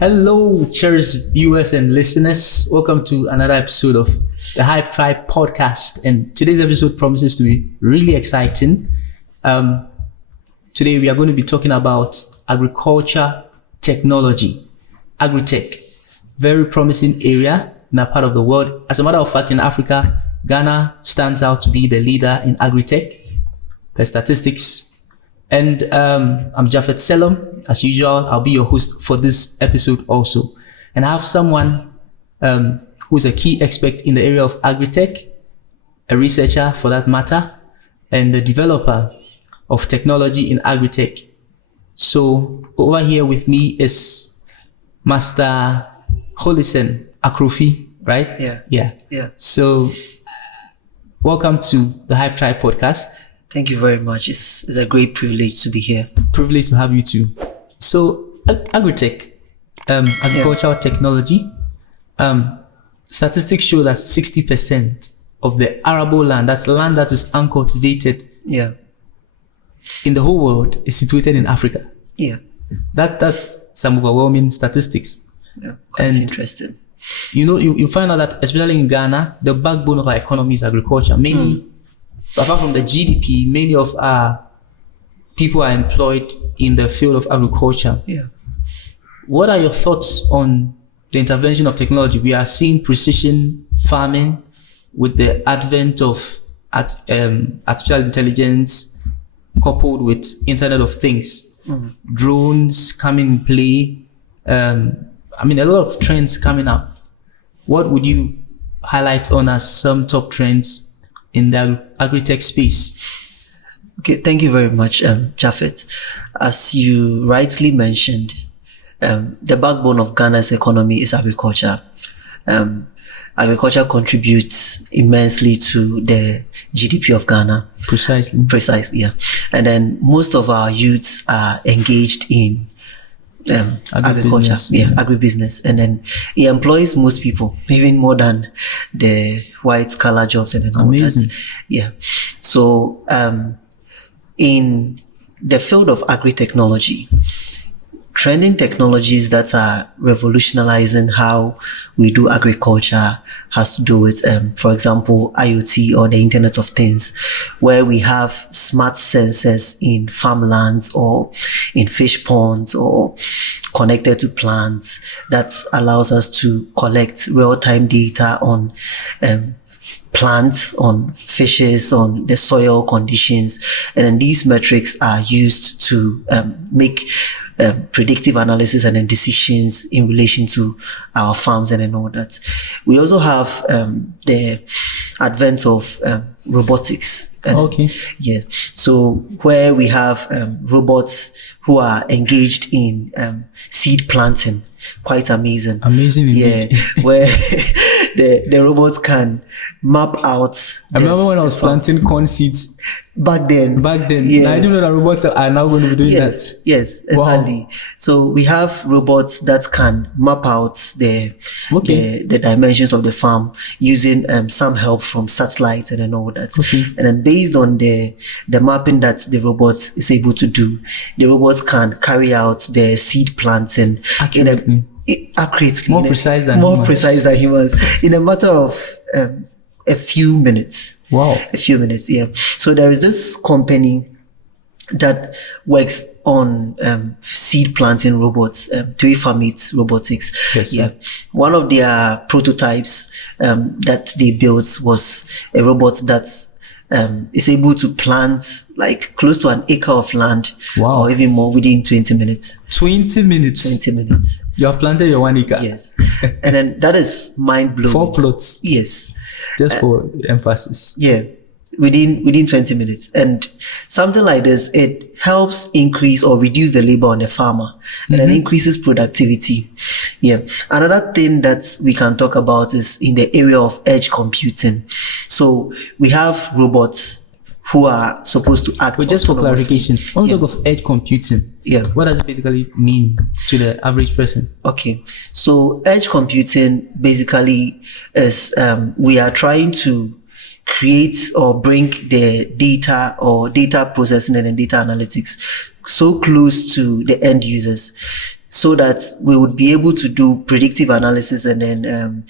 Hello, cheers viewers and listeners. Welcome to another episode of the Hive Tribe Podcast. And today's episode promises to be really exciting. Today we are going to be talking about agriculture technology, AgriTech. Very promising area in a part of the world. As a matter of fact, in Africa, Ghana stands out to be the leader in AgriTech, per statistics. And I'm Japheth Selorm. As usual, I'll be your host for this episode also. And I have someone who's a key expert in the area of AgriTech, a researcher for that matter, and the developer of technology in AgriTech. So over here with me is Master Collicent Akrofi, right? Yeah. So welcome to the Hive Tribe Podcast. Thank you very much. It's a great privilege to be here. Privilege to have you too. So AgriTech, agricultural technology, statistics show that 60% of the arable land, that's land that is uncultivated, in the whole world, is situated in Africa. Yeah. That's some overwhelming statistics. Yeah, quite interesting. You know, you find out that especially in Ghana, the backbone of our economy is agriculture. Apart from the GDP, many of our people are employed in the field of agriculture. Yeah. What are your thoughts on the intervention of technology? We are seeing precision farming with the advent of artificial intelligence coupled with Internet of Things. Drones coming in play. A lot of trends coming up. What would you highlight on as some top trends in the AgriTech space? Okay, thank you very much, Japheth. As you rightly mentioned, the backbone of Ghana's economy is agriculture. Agriculture contributes immensely to the GDP of Ghana. Precisely, yeah. And then most of our youths are engaged in agriculture, agribusiness, and then it employs most people, even more than the white collar jobs and all that. Yeah. So, in the field of agri-technology, trending technologies that are revolutionizing how we do agriculture has to do with, for example, IoT or the Internet of Things, where we have smart sensors in farmlands or in fish ponds or connected to plants that allows us to collect real-time data on plants, on fishes, on the soil conditions. And then these metrics are used to make predictive analysis and then decisions in relation to our farms and then all that. We also have the advent of robotics. Yeah. So where we have robots who are engaged in seed planting. Quite amazing. Amazing indeed. Yeah. Where the robots can map out. I remember when I was planting corn seeds. Back then. Yes. I didn't know that robots are now going to be doing that. Yes, exactly. Wow. So we have robots that can map out the dimensions of the farm using some help from satellites and then all that. And then based on the mapping that the robot is able to do, the robots can carry out the seed planting accurately, more precise than humans in a matter of a few minutes. Wow. A few minutes, yeah. So there is this company that works on seed planting robots, 3Farmit Robotics. Yes, yeah. One of their prototypes that they built was a robot that is able to plant like close to an acre of land. Wow. Or even more within 20 minutes. 20 minutes. You have planted your 1 acre. Yes. And then that is mind blowing. 4 plots. Yes. Just for emphasis. Yeah. Within 20 minutes. And something like this, it helps increase or reduce the labor on the farmer and then increases productivity. Yeah. Another thing that we can talk about is in the area of edge computing. So we have robots who are supposed to act. But just for clarification, when we talk of edge computing, what does it basically mean to the average person? Okay. So edge computing basically is we are trying to create or bring the data or data processing and data analytics so close to the end users. so that we would be able to do predictive analysis and then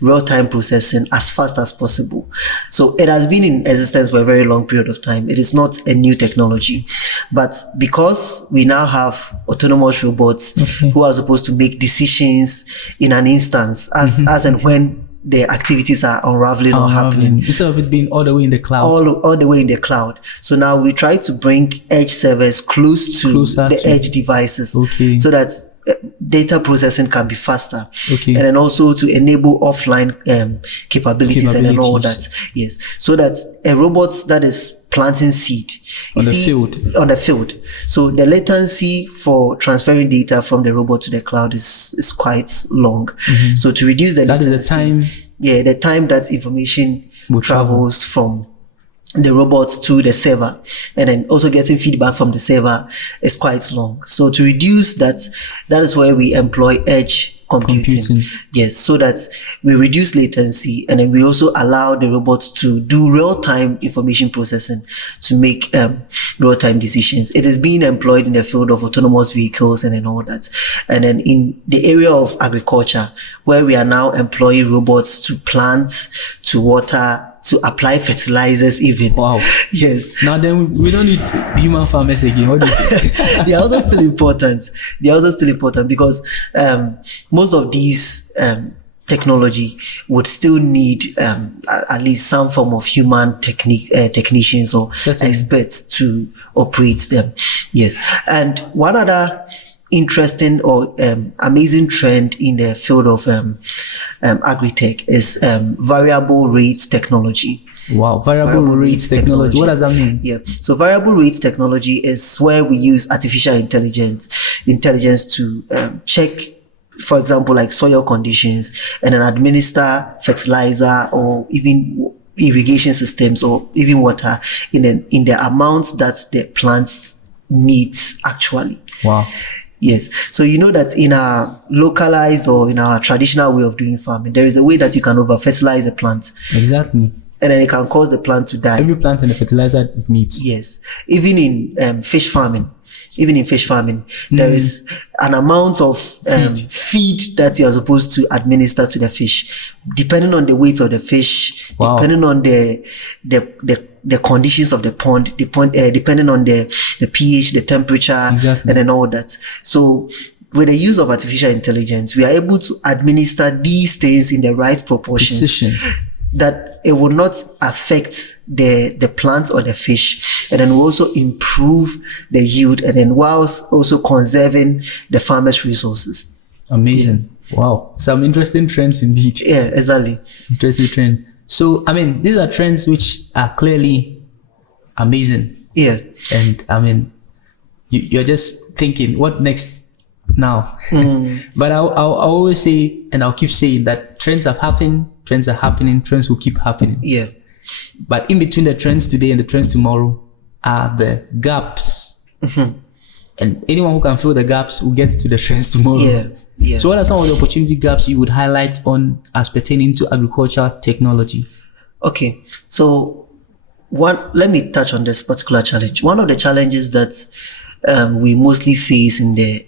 real-time processing as fast as possible. So it has been in existence for a very long period of time. It is not a new technology, but because we now have autonomous robots who are supposed to make decisions in an instance as and when the activities are unraveling or happening. Instead of it being all the way in the cloud. All the way in the cloud. So now we try to bring edge servers closer to edge devices so that data processing can be faster. And then also to enable offline capabilities and then all that. Yes. So that a robot that is planting seed on the field. So the latency for transferring data from the robot to the cloud is quite long. So to reduce the latency, that is the time. Yeah, the time that information travels from the robot to the server, and then also getting feedback from the server is quite long. So to reduce that is where we employ edge computing. Yes, so that we reduce latency, and then we also allow the robots to do real-time information processing to make real-time decisions. It is being employed in the field of autonomous vehicles and then all that. And then in the area of agriculture, where we are now employing robots to plant, to water, to apply fertilizers even. Wow. Yes. Now then we don't need human farmers again. What do you think? They are also still important because most of these technology would still need at least some form of human technicians or experts to operate them. Yes. And one other interesting or amazing trend in the field of AgriTech is variable rates technology. Wow, variable rates technology. What does that mean? Yeah, so variable rates technology is where we use artificial intelligence to check, for example, like soil conditions, and then administer fertilizer or even irrigation systems or even water in the amounts that the plant needs actually. Wow. Yes. So you know that in our localized or in our traditional way of doing farming, there is a way that you can over-fertilize a plant. Exactly. And then it can cause the plant to die. Every plant and the fertilizer it needs. Yes. Even in fish farming, there is an amount of feed that you are supposed to administer to the fish, depending on the weight of the fish, depending on the conditions of the pond, depending on the pH, the temperature, and then all that. So with the use of artificial intelligence, we are able to administer these things in the right proportions. Precision. That it will not affect the plant or the fish, and then will also improve the yield, and then whilst also conserving the farmer's resources. Amazing. Yeah. Wow. Some interesting trends indeed. Yeah, exactly. Interesting trend. So, I mean, these are trends which are clearly amazing. Yeah. And I mean, you're just thinking, what next now? But I'll always say, and I'll keep saying that trends are happening, trends will keep happening. Yeah. But in between the trends today and the trends tomorrow are the gaps. And anyone who can fill the gaps will get to the trends tomorrow. Yeah. Yeah. So what are some of the opportunity gaps you would highlight on as pertaining to agriculture technology? Okay. So let me touch on this particular challenge. One of the challenges that we mostly face in the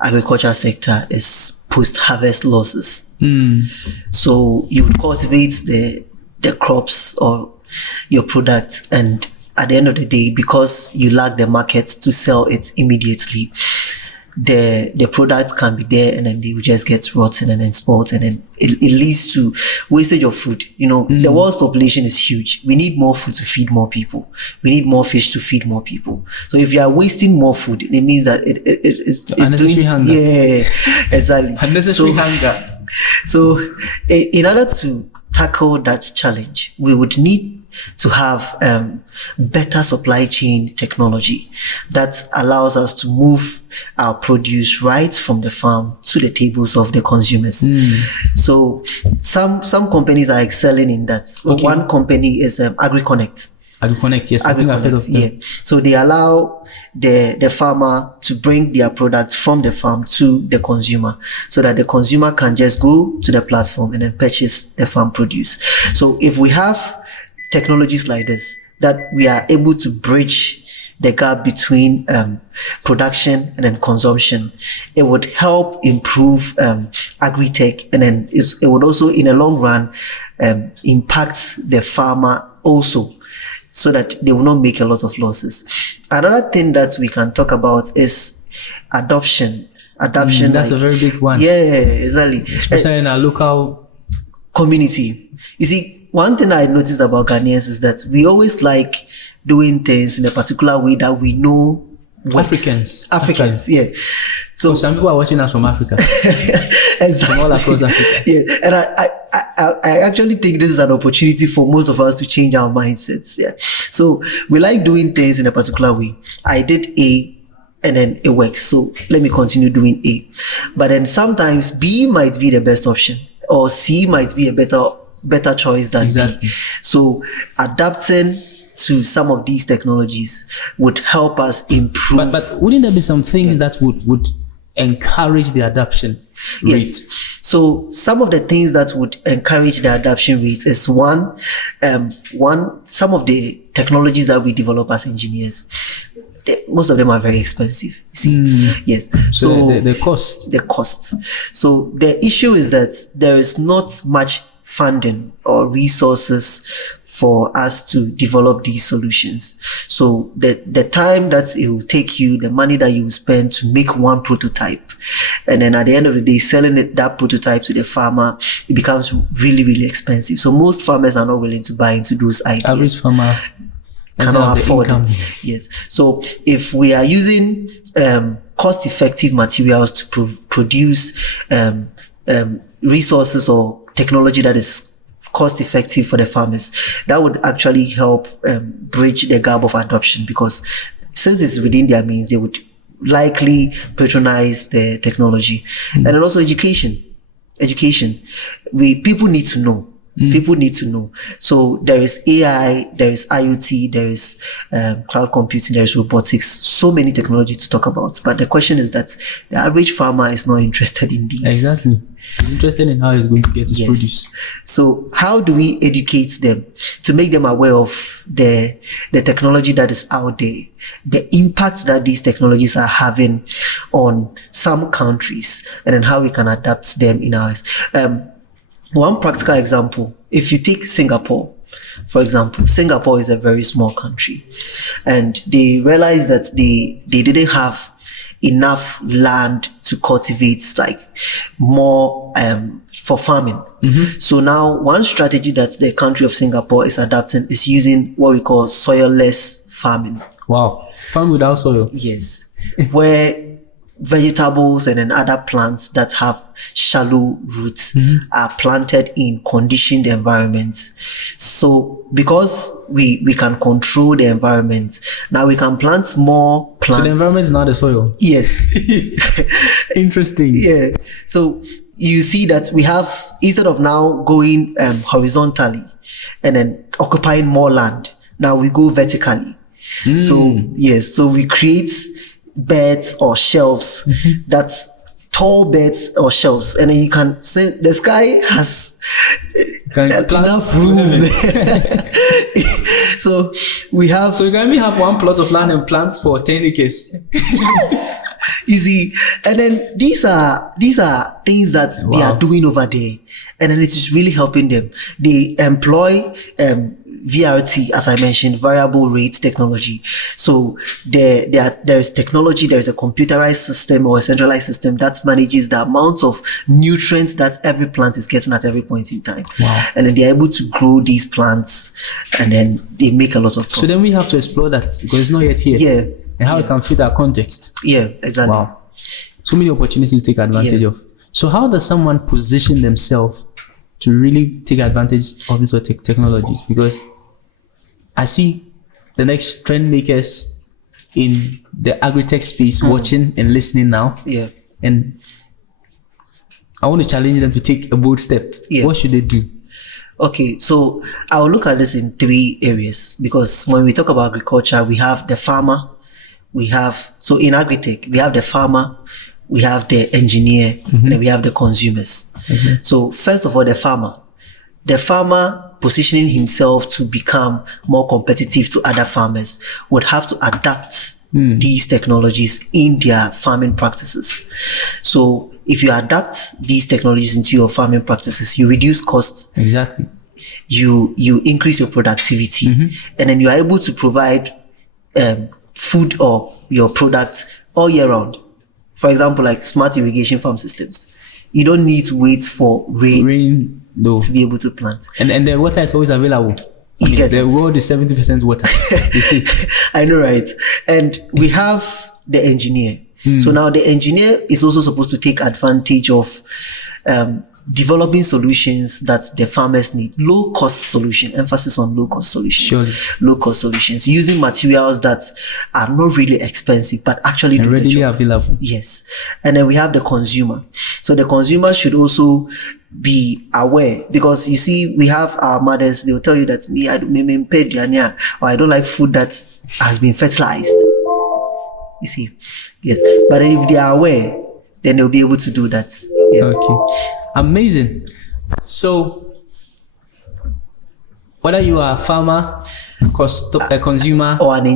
agriculture sector is post-harvest losses. So you would cultivate the crops or your product, and at the end of the day, because you lack the market to sell it immediately, the product can be there and then they will just get rotten and then spoiled, and then it leads to wastage of food. You know, the world's population is huge. We need more food to feed more people. We need more fish to feed more people. So if you are wasting more food, it means that it's unnecessary hunger. Yeah, exactly. Unnecessary hunger. So in order to tackle that challenge, we would need to have better supply chain technology that allows us to move our produce right from the farm to the tables of the consumers. So some companies are excelling in that. Okay. One company is AgriConnect. AgriConnect, yes. I think I've heard of them. Yeah. So they allow the farmer to bring their products from the farm to the consumer, so that the consumer can just go to the platform and then purchase the farm produce. So if we have technologies like this, that we are able to bridge the gap between production and then consumption. It would help improve AgriTech, and then it would also, in the long run, impact the farmer also, so that they will not make a lot of losses. Another thing that we can talk about is adoption. That's a very big one. Yeah, exactly. Especially in our local community. You see, one thing I noticed about Ghanaians is that we always like doing things in a particular way that we know works. Africans, yeah. So some people are watching us from Africa. Exactly. From all across Africa. Yeah, and I actually think this is an opportunity for most of us to change our mindsets. Yeah. So we like doing things in a particular way. I did A, and then it works, so let me continue doing A. But then sometimes B might be the best option, or C might be a better choice than B. So adapting to some of these technologies would help us improve. But wouldn't there be some things that would encourage the adoption rate? Yes. So some of the things that would encourage the adoption rate is one, some of the technologies that we develop as engineers, most of them are very expensive. You see? Yes. So the cost. The cost. So the issue is that there is not much funding or resources for us to develop these solutions. So the time that it will take you, the money that you will spend to make one prototype, and then at the end of the day, selling that prototype to the farmer, it becomes really, really expensive. So most farmers are not willing to buy into those ideas. Average farmer cannot afford it. Yes. So if we are using cost-effective materials to produce resources or technology that is cost effective for the farmers, that would actually help bridge the gap of adoption, because since it's within their means, they would likely patronize the technology. And then also education. People need to know. People need to know. So there is AI, there is IoT, there is cloud computing, there is robotics, so many technologies to talk about. But the question is that the average farmer is not interested in these. Exactly. He's interested in how he's going to get his produce. So how do we educate them to make them aware of the technology that is out there, the impact that these technologies are having on some countries, and then how we can adapt them in ours? One practical example, if you take Singapore, for example, Singapore is a very small country, and they realized that they didn't have enough land to cultivate like more for farming. So now one strategy that the country of Singapore is adapting is using what we call soil-less farming. Wow. Farm without soil. Yes. Where vegetables and then other plants that have shallow roots are planted in conditioned environments. So because we can control the environment, now we can plant more plants. So the environment is not the soil. Yes. Interesting. Yeah. So you see that we have, instead of now going horizontally and then occupying more land, now we go vertically. So yes, so we create beds or shelves, that's tall beds or shelves, and then you can say the sky has enough room. So we have, so you can only have one plot of land and plants for 10 acres. You see, and then these are things that they are doing over there, and then it is really helping them. They employ VRT, as I mentioned, variable rate technology. So there is technology, there is a computerized system or a centralized system that manages the amount of nutrients that every plant is getting at every point in time. Wow. And then they're able to grow these plants, and then they make a lot of profit. So then we have to explore that, because it's not yet here. Yeah. And how it can fit our context. Yeah, exactly. Wow. So many opportunities to take advantage of. So how does someone position themselves to really take advantage of these technologies? Because I see the next trend makers in the AgriTech space watching and listening now. Yeah. And I want to challenge them to take a bold step. Yeah. What should they do? Okay, so I will look at this in 3 areas, because when we talk about agriculture, we have the farmer, so in AgriTech, we have the farmer, we have the engineer, and we have the consumers. So first of all, the farmer positioning himself to become more competitive to other farmers would have to adapt these technologies in their farming practices. So if you adapt these technologies into your farming practices, you reduce costs. Exactly. You increase your productivity, and then you are able to provide food or your product all year round. For example, like smart irrigation farm systems. You don't need to wait for rain to be able to plant. And the water is always available. The world is 70% water. You see? I know, right? And we have the engineer. So now the engineer is also supposed to take advantage of developing solutions that the farmers need. Low cost solution, emphasis on low cost solutions. Surely. Low cost solutions, using materials that are not really expensive, but actually do readily available. Yes. And then we have the consumer. So the consumer should also be aware, because you see, we have our mothers, they'll tell you that or I don't like food that has been fertilized. You see, yes. But if they are aware, then they'll be able to do that. Yeah. Okay, amazing. So, whether you are a farmer, a consumer, or an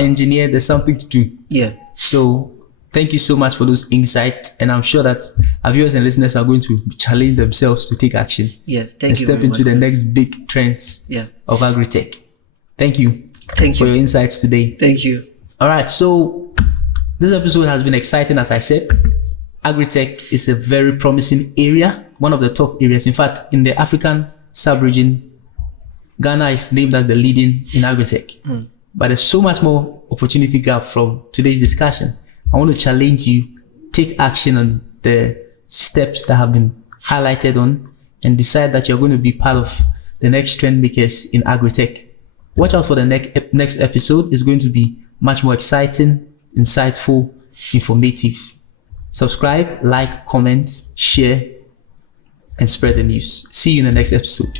engineer, there's something to do. Yeah. So, thank you so much for those insights, and I'm sure that our viewers and listeners are going to challenge themselves to take action. Yeah, thank you. And step into the next big trends of AgriTech. Thank you. Thank you for your insights today. Thank you. All right, so this episode has been exciting, as I said. AgriTech is a very promising area, one of the top areas. In fact, in the African sub-region, Ghana is named as the leading in AgriTech. But there's so much more opportunity gap from today's discussion. I want to challenge you, take action on the steps that have been highlighted on, and decide that you're going to be part of the next trend makers in AgriTech. Watch out for the next episode. It's going to be much more exciting, insightful, informative. Subscribe, like, comment, share, and spread the news. See you in the next episode.